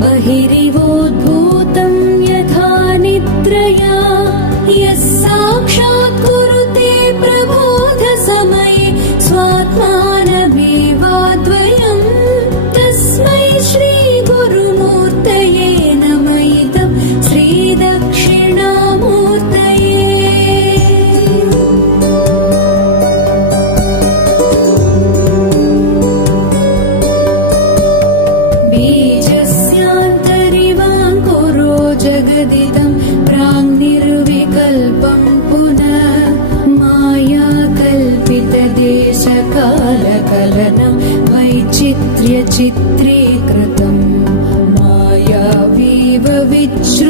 बहिरिवोद्भूतं यथा निद्रया यः साक्षात् कुरुते प्रबोधसमये स्वात्मानमेवाद्वयम् तस्मै श्रीगुरुमूर्तये नमः इदं श्रीदक्षिणामूर्तये। जगदिदं प्राङ्निर्विकल्पं पुनः मायाकल्पितदेशकालकलनं वैचित्र्यचित्रीकृतं मायावीव विच्छ्रुतं